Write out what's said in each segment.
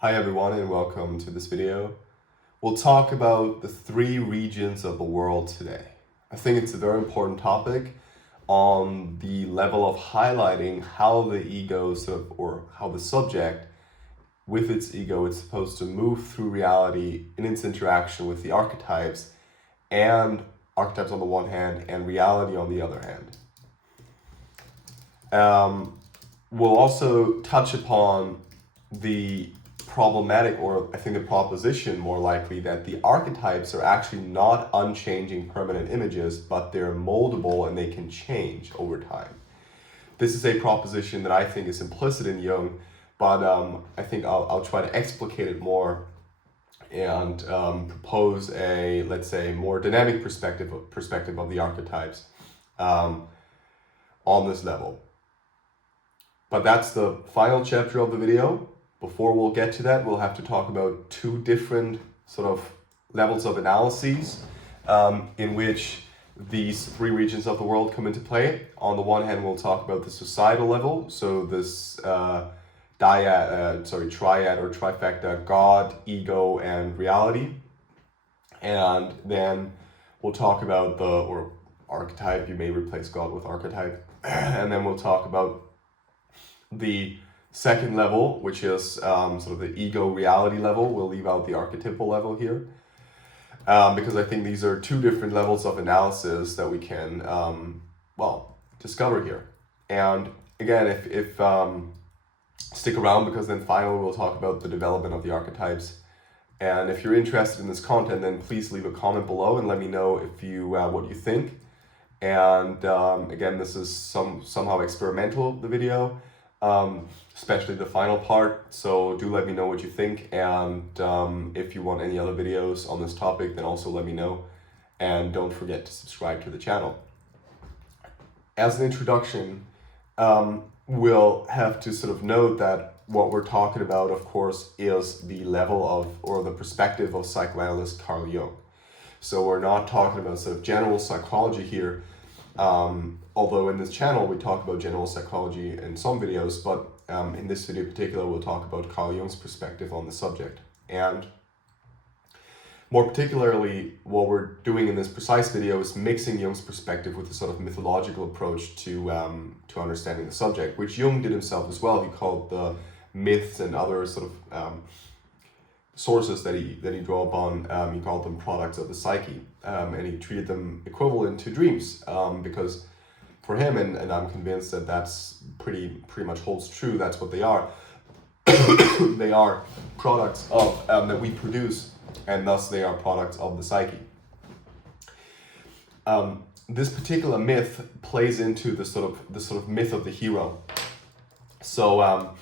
Hi everyone and welcome to this video. We'll talk about the three regions of the world today. I think it's a very important topic on the level of highlighting how the ego or how the subject with its ego is supposed to move through reality in its interaction with the archetypes, and archetypes on the one hand and reality on the other hand. We'll also touch upon the problematic, or I think the proposition more likely, that the archetypes are actually not unchanging permanent images, but they're moldable and they can change over time. This is a proposition that I think is implicit in Jung, but I think I'll try to explicate it more and propose a, let's say, more dynamic perspective of the archetypes on this level. But that's the final chapter of the video. Before we'll get to that, we'll have to talk about two different sort of levels of analyses in which these three regions of the world come into play. On the one hand, we'll talk about the societal level, so this triad or trifecta: God, ego, and reality. And then we'll talk about or archetype. You may replace God with archetype. And then we'll talk about the second level, which is sort of the ego reality level. We'll leave out the archetypal level here because I think these are two different levels of analysis that we can discover here. And again, if stick around, because then finally we'll talk about the development of the archetypes. And if you're interested in this content, then please leave a comment below and let me know if you what you think. And again, this is somehow experimental, the video. Especially the final part, so do let me know what you think, and if you want any other videos on this topic, then also let me know, and don't forget to subscribe to the channel. As an introduction, we'll have to sort of note that what we're talking about, of course, is the level of, or the perspective of, psychoanalyst Carl Jung. So we're not talking about sort of general psychology here, although in this channel we talk about general psychology in some videos, but in this video in particular we'll talk about Carl Jung's perspective on the subject. And more particularly, what we're doing in this precise video is mixing Jung's perspective with a sort of mythological approach to understanding the subject, which Jung did himself as well. He called the myths and other sort of sources that he drew upon, he called them products of the psyche, and he treated them equivalent to dreams, because for him, and I'm convinced that that's pretty much holds true, that's what they are. They are products of that we produce, and thus they are products of the psyche. This particular myth plays into the sort of myth of the hero. So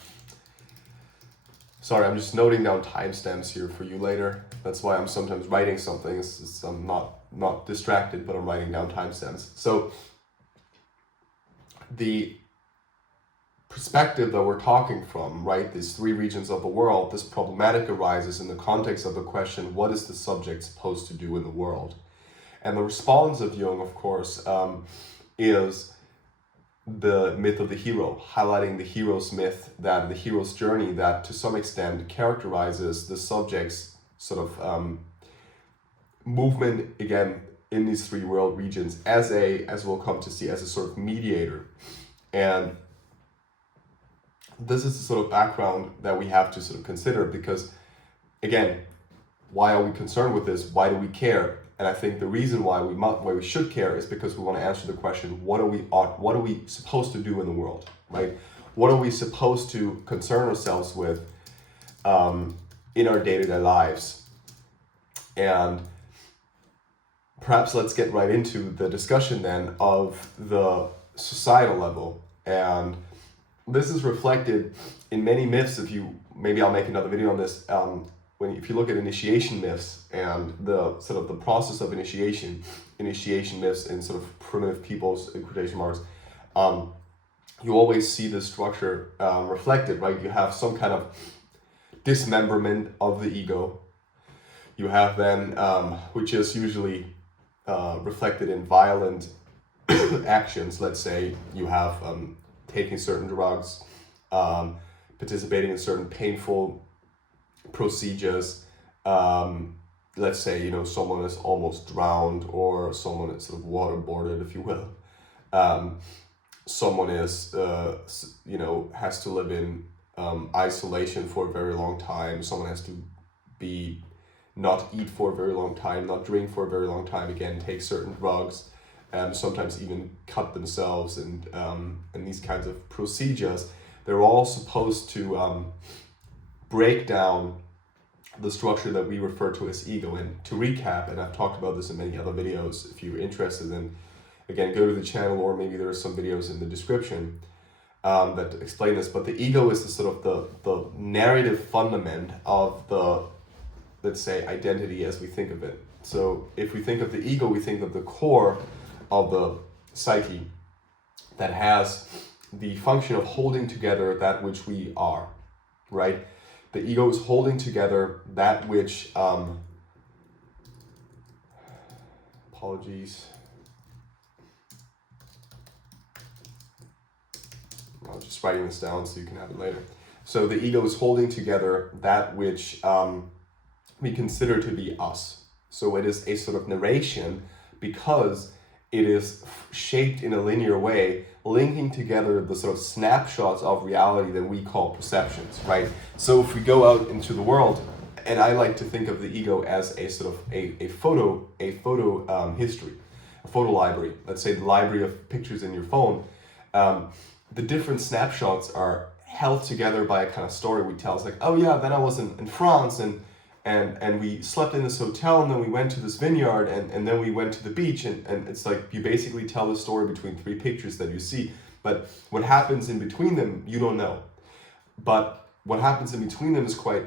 sorry, I'm just noting down timestamps here for you later. That's why I'm sometimes writing something. I'm not distracted, but I'm writing down timestamps. So the perspective that we're talking from, right, these three regions of the world, this problematic arises in the context of the question, what is the subject supposed to do in the world? And the response of Jung, of course, is the myth of the hero, highlighting the hero's myth, that the hero's journey that to some extent characterizes the subject's sort of movement, again, in these three world regions as we'll come to see, as a sort of mediator. And this is the sort of background that we have to sort of consider, because again, why are we concerned with this? Why do we care? And I think the reason why we should care is because we want to answer the question, what are we supposed to do in the world, right? What are we supposed to concern ourselves with in our day-to-day lives? And perhaps let's get right into the discussion then of the societal level. And this is reflected in many myths. Maybe I'll make another video on this. If you look at initiation myths and the sort of the process of initiation myths in sort of primitive peoples, in quotation marks, you always see this structure reflected, right? You have some kind of dismemberment of the ego. You have then, which is usually reflected in violent actions. Let's say you have taking certain drugs, participating in certain painful procedures. Let's say, you know, someone is almost drowned, or someone is sort of waterboarded, if you will. Someone is, you know, has to live in isolation for a very long time. Someone has to be not eat for a very long time, not drink for a very long time, again, take certain drugs, sometimes even cut themselves, and these kinds of procedures. They're all supposed to break down the structure that we refer to as ego. And to recap, and I've talked about this in many other videos, if you're interested, then again, go to the channel, or maybe there are some videos in the description that explain this. But the ego is the sort of the narrative fundament of the, let's say, identity as we think of it. So if we think of the ego, we think of the core of the psyche that has the function of holding together that which we are, right? The ego is holding together that which, apologies, I'm just writing this down so you can have it later. So the ego is holding together that which we consider to be us. So it is a sort of narration, because it is shaped in a linear way, linking together the sort of snapshots of reality that we call perceptions, right? So if we go out into the world, and I like to think of the ego as a sort of a photo history, a photo library. Let's say the library of pictures in your phone. The different snapshots are held together by a kind of story we tell. It's like, oh yeah, then I was in France, and we slept in this hotel, and then we went to this vineyard, and then we went to the beach, and it's like you basically tell the story between three pictures that you see. But what happens in between them, you don't know. But what happens in between them is quite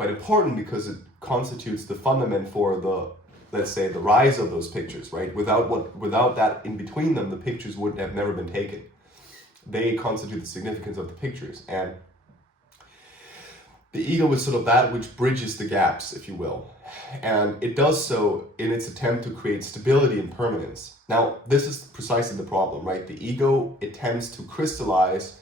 important, because it constitutes the fundament for the, let's say, the rise of those pictures, right? Without that in between them, the pictures would have never been taken. They constitute the significance of the pictures. And the ego is sort of that which bridges the gaps, if you will. And it does so in its attempt to create stability and permanence. Now, this is precisely the problem, right? The ego attempts to crystallize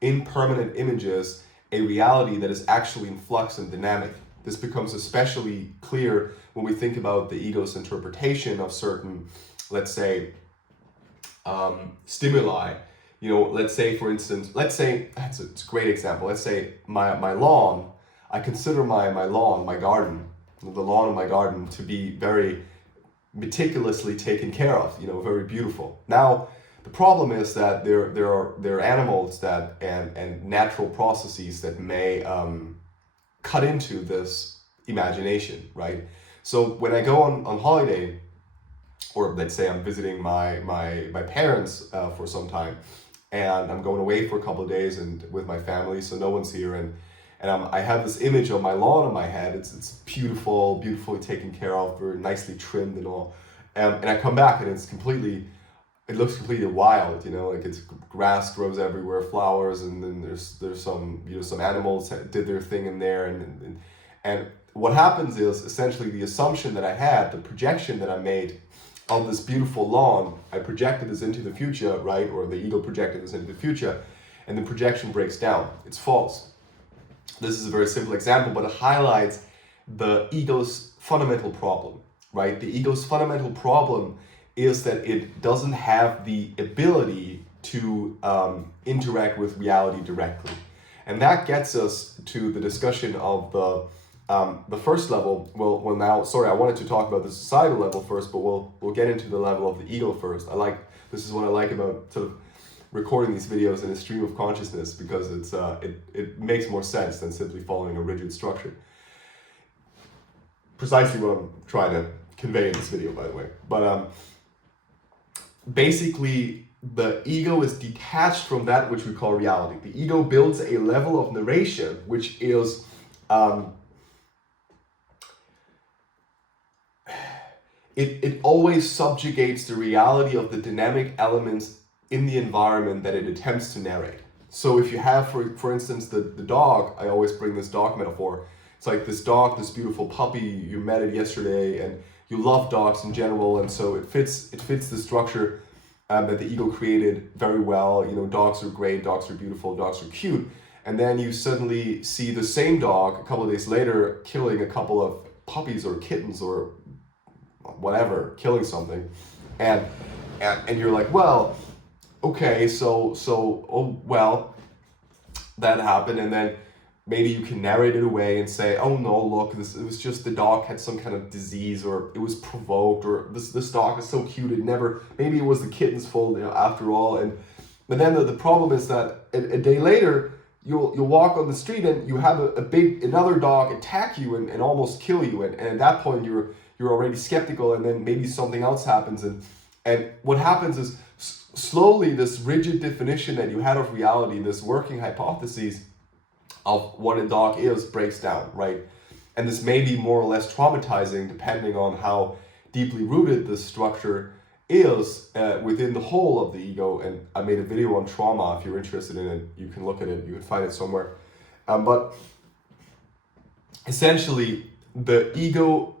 in permanent images a reality that is actually in flux and dynamic. This becomes especially clear when we think about the ego's interpretation of certain, let's say, stimuli. You know, let's say, for instance, it's a great example. Let's say my lawn, I consider my lawn, my garden, the lawn of my garden to be very meticulously taken care of, you know, very beautiful. Now, the problem is that there are animals that and natural processes that may cut into this imagination, right? So when I go on holiday, or let's say I'm visiting my parents for some time, and I'm going away for a couple of days and with my family, so no one's here, and I have this image of my lawn in my head. It's beautifully taken care of, very nicely trimmed and all, and I come back and it looks completely wild, you know, like it's grass grows everywhere, flowers, and then there's some, you know, some animals that did their thing in there, and what happens is essentially the assumption that I had, the projection that I made of this beautiful lawn, I projected this into the future, right? Or the ego projected this into the future, and the projection breaks down. It's false. This is a very simple example, but it highlights the ego's fundamental problem, right? The ego's fundamental problem is that it doesn't have the ability to interact with reality directly. And that gets us to the discussion of the first level. Well, now, sorry, I wanted to talk about the societal level first, but we'll get into the level of the ego first. This is what I like about sort of recording these videos in a stream of consciousness, because it makes more sense than simply following a rigid structure. Precisely what I'm trying to convey in this video, by the way. But basically, the ego is detached from that which we call reality. The ego builds a level of narration which is it always subjugates the reality of the dynamic elements in the environment that it attempts to narrate. So if you have, for instance, the dog, I always bring this dog metaphor. It's like this dog, this beautiful puppy, you met it yesterday, and you love dogs in general, and so it fits the structure that the ego created very well. You know, dogs are great, dogs are beautiful, dogs are cute. and then you suddenly see the same dog a couple of days later killing a couple of puppies or kittens or whatever, killing something, and you're like, well, okay, so oh well, that happened, and then maybe you can narrate it away and say, oh no, look, it was just the dog had some kind of disease, or it was provoked, or this dog is so cute, maybe it was the kitten's fault, after all. But then the problem is that a day later, you'll walk on the street and you have another dog attack you and almost kill you, and at that point you're already skeptical, and then maybe something else happens, and what happens is slowly this rigid definition that you had of reality, this working hypothesis of what a dog is, breaks down, right? And this may be more or less traumatizing depending on how deeply rooted this structure is within the whole of the ego. And I made a video on trauma. If you're interested in it, you can look at it, you can find it somewhere. But essentially, the ego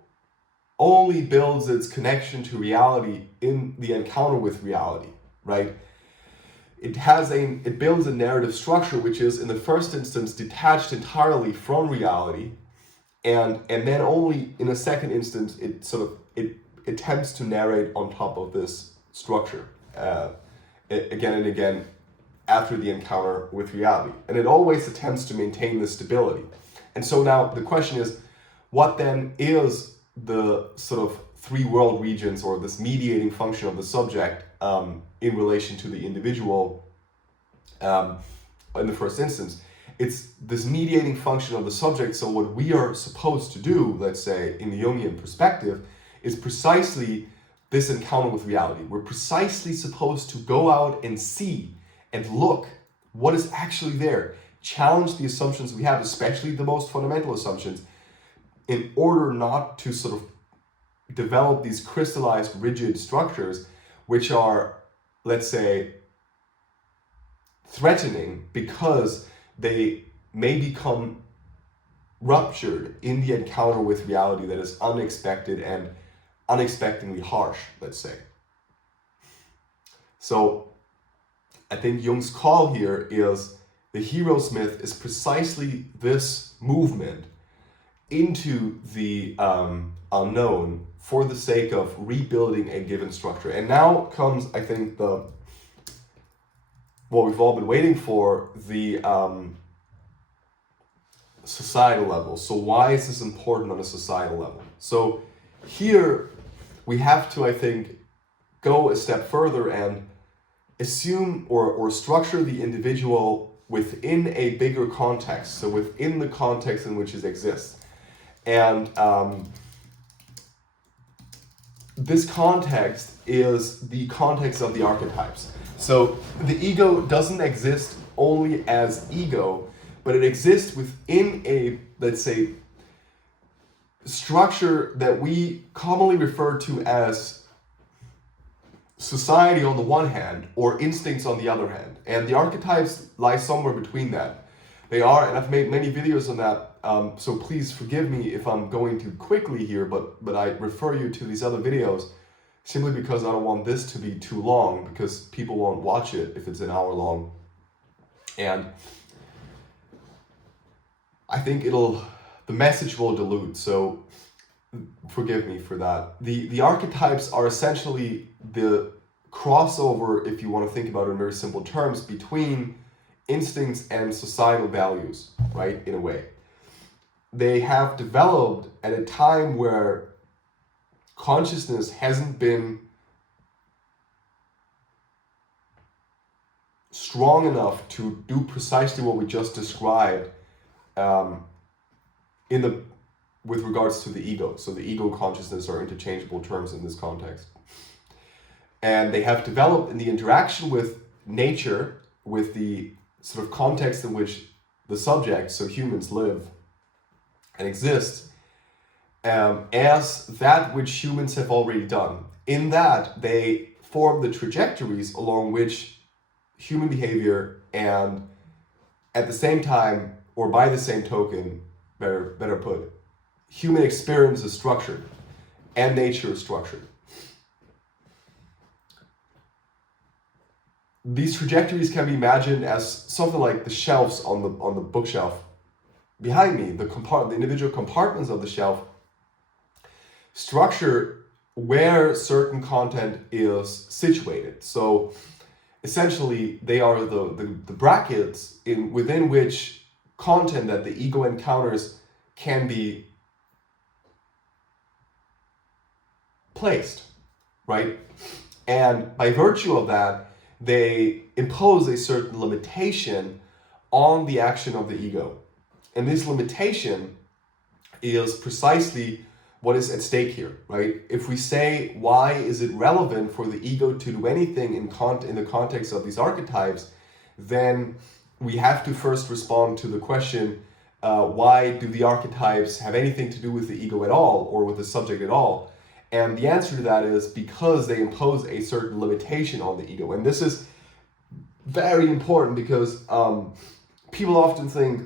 only builds its connection to reality in the encounter with reality, right? It builds a narrative structure which is in the first instance detached entirely from reality, and then only in a second instance it attempts to narrate on top of this structure again and again after the encounter with reality, and it always attempts to maintain this stability. And so now the question is, what then is the sort of three world regions, or this mediating function of the subject in relation to the individual in the first instance? It's this mediating function of the subject. So what we are supposed to do, let's say in the Jungian perspective, is precisely this encounter with reality. We're precisely supposed to go out and see and look what is actually there, challenge the assumptions we have, especially the most fundamental assumptions, in order not to sort of develop these crystallized, rigid structures which are, let's say, threatening because they may become ruptured in the encounter with reality that is unexpected and unexpectedly harsh, let's say. So I think Jung's call here is the hero's myth is precisely this movement into the unknown for the sake of rebuilding a given structure. And now comes, I think, what we've all been waiting for, the societal level. So why is this important on a societal level? So here we have to, I think, go a step further and assume or structure the individual within a bigger context, so within the context in which it exists. And this context is the context of the archetypes. So the ego doesn't exist only as ego, but it exists within a, let's say, structure that we commonly refer to as society on the one hand, or instincts on the other hand. And the archetypes lie somewhere between that. They are, and I've made many videos on that, so please forgive me if I'm going too quickly here, but I refer you to these other videos simply because I don't want this to be too long, because people won't watch it if it's an hour long. And I think the message will dilute, so forgive me for that. The archetypes are essentially the crossover, if you want to think about it in very simple terms, between instincts and societal values, right, in a way. They have developed at a time where consciousness hasn't been strong enough to do precisely what we just described with regards to the ego. So the ego consciousness are interchangeable terms in this context. And they have developed in the interaction with nature, with the sort of context in which the subject, so humans, live and exist, as that which humans have already done. In that, they form the trajectories along which human behavior and at the same time, or by the same token, better put, human experience is structured and nature is structured. these trajectories can be imagined as something like the shelves on the bookshelf behind me, the individual compartments of the shelf structure where certain content is situated. So essentially, they are the brackets within which content that the ego encounters can be placed, right? And by virtue of that, they impose a certain limitation on the action of the ego. And this limitation is precisely what is at stake here, right? If we say, why is it relevant for the ego to do anything in the context of these archetypes, then we have to first respond to the question, why do the archetypes have anything to do with the ego at all, or with the subject at all? And the answer to that is because they impose a certain limitation on the ego. And this is very important because people often think,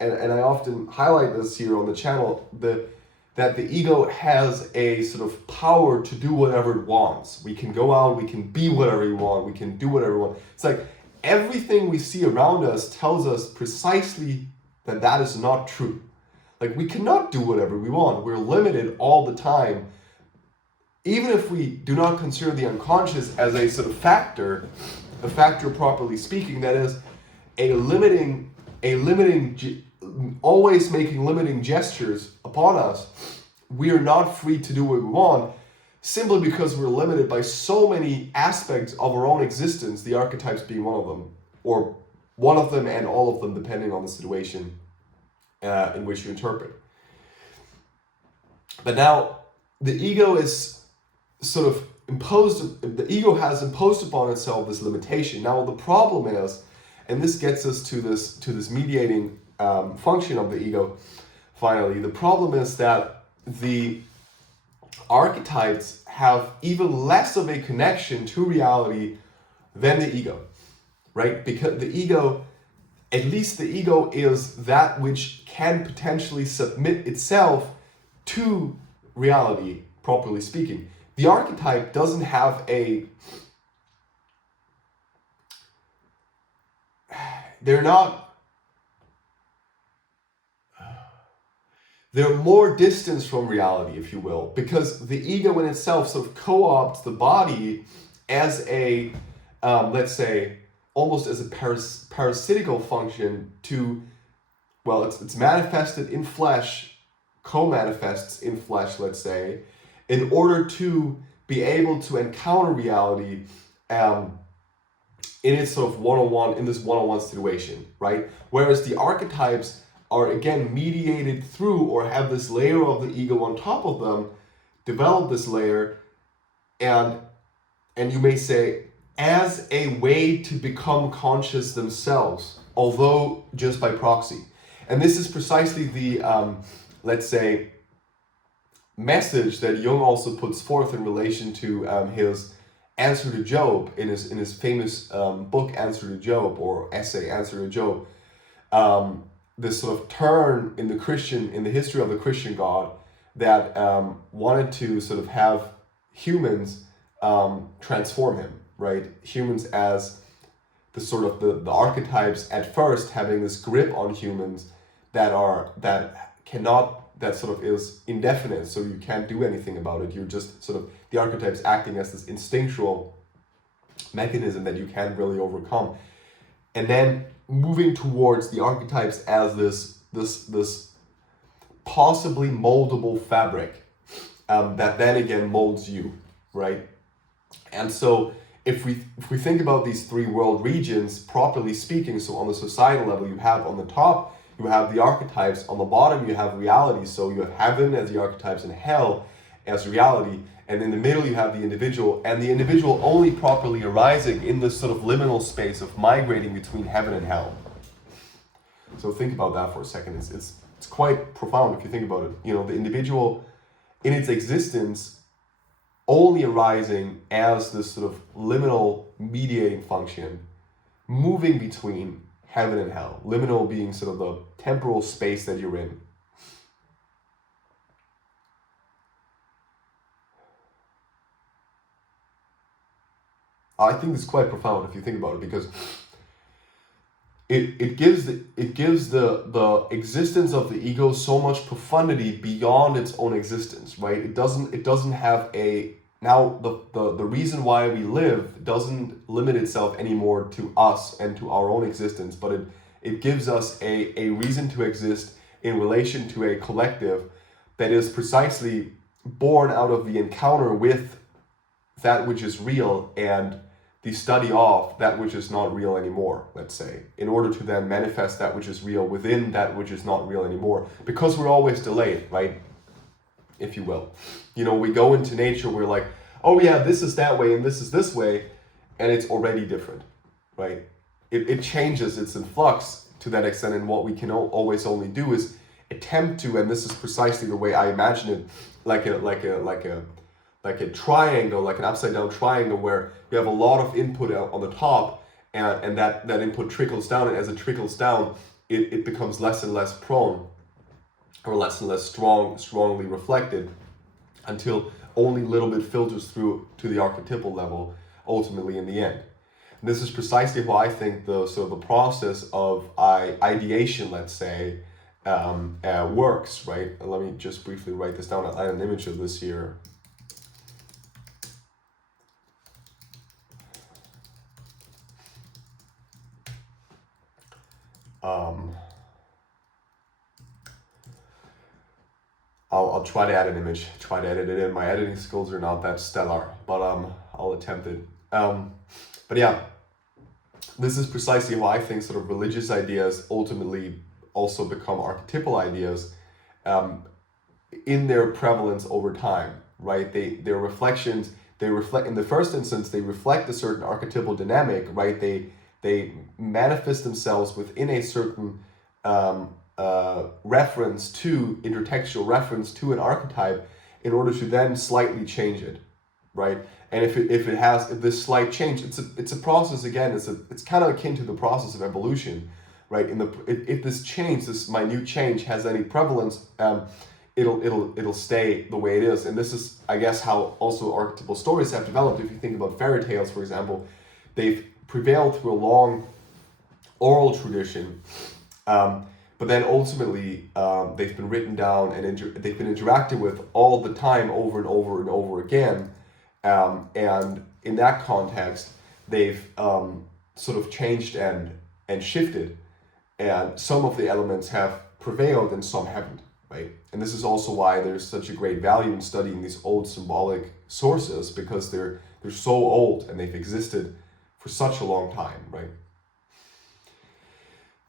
and I often highlight this here on the channel, that the ego has a sort of power to do whatever it wants. We can go out, we can be whatever we want, we can do whatever we want. It's like everything we see around us tells us precisely that that is not true. Like we cannot do whatever we want. We're limited all the time. Even if we do not consider the unconscious as a sort of factor, a factor properly speaking, that is always making limiting gestures upon us, we are not free to do what we want simply because we're limited by so many aspects of our own existence, the archetypes being one of them, or one of them and all of them depending on the situation in which you interpret. But now the ego is sort of the ego has imposed upon itself this limitation. Now the problem is, and this gets us to this mediating function of the ego, finally, the problem is that the archetypes have even less of a connection to reality than the ego, right? Because the ego, at least the ego is that which can potentially submit itself to reality, properly speaking. The archetype doesn't have they're more distanced from reality, if you will, because the ego in itself sort of co-opts the body as a, let's say, almost as a parasitical function to, well, it's manifested in flesh, co-manifests in flesh, let's say, in order to be able to encounter reality in its sort of one-on-one, in this one-on-one situation, right? Whereas the archetypes are again mediated through, or have this layer of the ego on top of them, develop this layer, and you may say, as a way to become conscious themselves, although just by proxy. And this is precisely the, let's say, message that Jung also puts forth in relation to his answer to Job, in his famous book Answer to Job, or essay Answer to Job. This sort of turn in the history of the Christian God that wanted to sort of have humans transform him, right? Humans as the sort of the archetypes at first having this grip on humans that sort of is indefinite, so you can't do anything about it. You're just sort of, the archetypes acting as this instinctual mechanism that you can't really overcome. And then moving towards the archetypes as this possibly moldable fabric that then again molds you, right? And so if we think about these three world regions, properly speaking, so on the societal level, you have on the top, you have the archetypes, on the bottom you have reality, so you have heaven as the archetypes and hell as reality, and in the middle you have the individual, and the individual only properly arising in this sort of liminal space of migrating between heaven and hell. So think about that for a second. It's quite profound if you think about it. You know, the individual in its existence only arising as this sort of liminal mediating function, moving between heaven and hell. Liminal being sort of the temporal space that you're in. I think it's quite profound if you think about it, because it gives the existence of the ego so much profundity beyond its own existence, right? It doesn't have a, now the reason why we live doesn't limit itself anymore to us and to our own existence, but it gives us a reason to exist in relation to a collective that is precisely born out of the encounter with that which is real and the study of that which is not real anymore, let's say, in order to then manifest that which is real within that which is not real anymore. Because we're always delayed, right? If you will. You know, we go into nature, we're like, oh yeah, this is that way and this is this way, and it's already different, right? It changes, it's in flux to that extent, and what we can always only do is attempt to, and this is precisely the way I imagine it, like a triangle, like an upside down triangle, where you have a lot of input on the top, and that input trickles down, and as it trickles down, it becomes less and less prone, or less and less strongly reflected, until only a little bit filters through to the archetypal level, ultimately in the end. And this is precisely how I think the process of ideation, let's say, works, right? And let me just briefly write this down. I have an image of this here. I'll try to add an image, try to edit it in. My editing skills are not that stellar, but I'll attempt it. But yeah, this is precisely how I think sort of religious ideas ultimately also become archetypal ideas in their prevalence over time, right? Their reflections, they reflect, in the first instance, they reflect a certain archetypal dynamic, right? They manifest themselves within a certain reference to, intertextual reference to an archetype, in order to then slightly change it, right? And if this slight change, it's a process again. It's kind of akin to the process of evolution, right? If this change, this minute change, has any prevalence, it'll stay the way it is. And this is, I guess, how also archetypal stories have developed. If you think about fairy tales, for example, they've prevailed through a long oral tradition. But then ultimately, they've been written down and they've been interacted with all the time, over and over and over again. And in that context, they've sort of changed and shifted. And some of the elements have prevailed and some haven't, right? And this is also why there's such a great value in studying these old symbolic sources, because they're so old and they've existed for such a long time, right?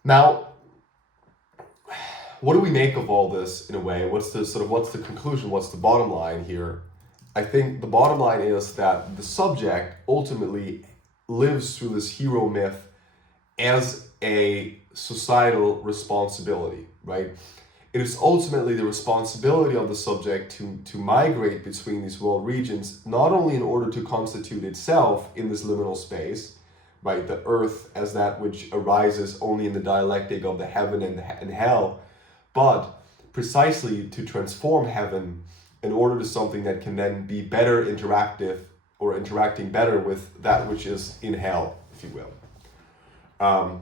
Now, what do we make of all this in a way? What's the conclusion? What's the bottom line here? I think the bottom line is that the subject ultimately lives through this hero myth as a societal responsibility, right? It is ultimately the responsibility of the subject to migrate between these world regions, not only in order to constitute itself in this liminal space, right? The earth as that which arises only in the dialectic of the heaven and hell, but precisely to transform heaven in order to something that can then be better interactive, or interacting better with that which is in hell, if you will.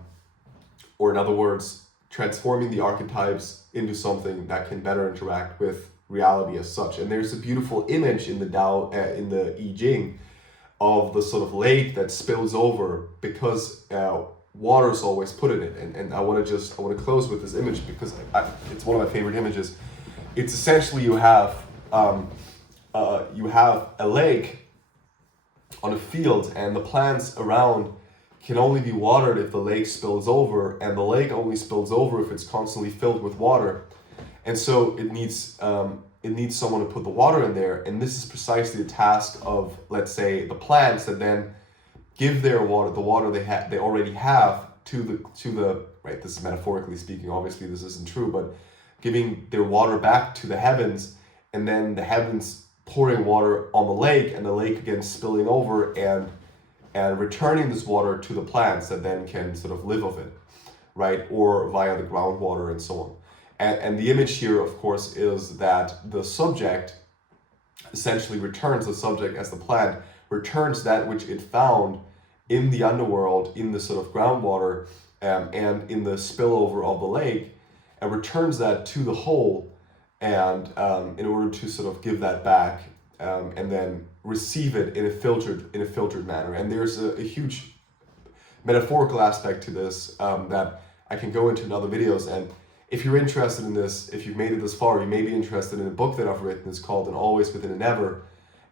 Or in other words, transforming the archetypes into something that can better interact with reality as such. And there's a beautiful image in the Tao, in the I Ching, of the sort of lake that spills over because water is always put in it. And I want to close with this image because it's one of my favorite images. It's essentially you have a lake on a field, and the plants around can only be watered if the lake spills over, and the lake only spills over if it's constantly filled with water. And so it needs someone to put the water in there, and this is precisely the task of, let's say, the plants that then give their water, the water they already have, to the right. This is metaphorically speaking. Obviously, this isn't true, but giving their water back to the heavens, and then the heavens pouring water on the lake, and the lake again spilling over and returning this water to the plants that then can sort of live of it, right? Or via the groundwater and so on. And the image here, of course, is that the subject essentially returns, the subject as the plant returns that which it found in the underworld, in the sort of groundwater, and in the spillover of the lake, and returns that to the whole, and in order to sort of give that back, and then receive it in a filtered manner. And there's a huge metaphorical aspect to this that I can go into in other videos. And if you're interested in this, if you've made it this far, you may be interested in a book that I've written. It's called An Always Within a Never.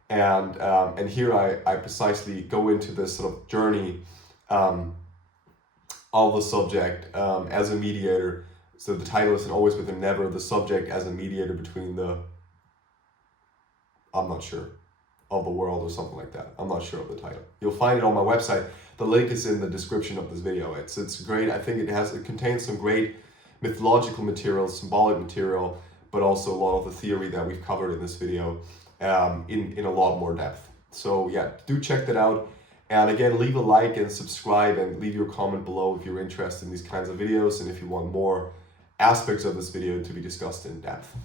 And here I precisely go into this sort of journey of the subject as a mediator. So the title is An Always Within a Never, the subject as a mediator between the, I'm not sure, of the world or something like that. I'm not sure of the title. You'll find it on my website. The link is in the description of this video. It's great. I think it contains some great mythological material, symbolic material, but also a lot of the theory that we've covered in this video in a lot more depth. So yeah, do check that out. And again, leave a like and subscribe and leave your comment below if you're interested in these kinds of videos and if you want more aspects of this video to be discussed in depth.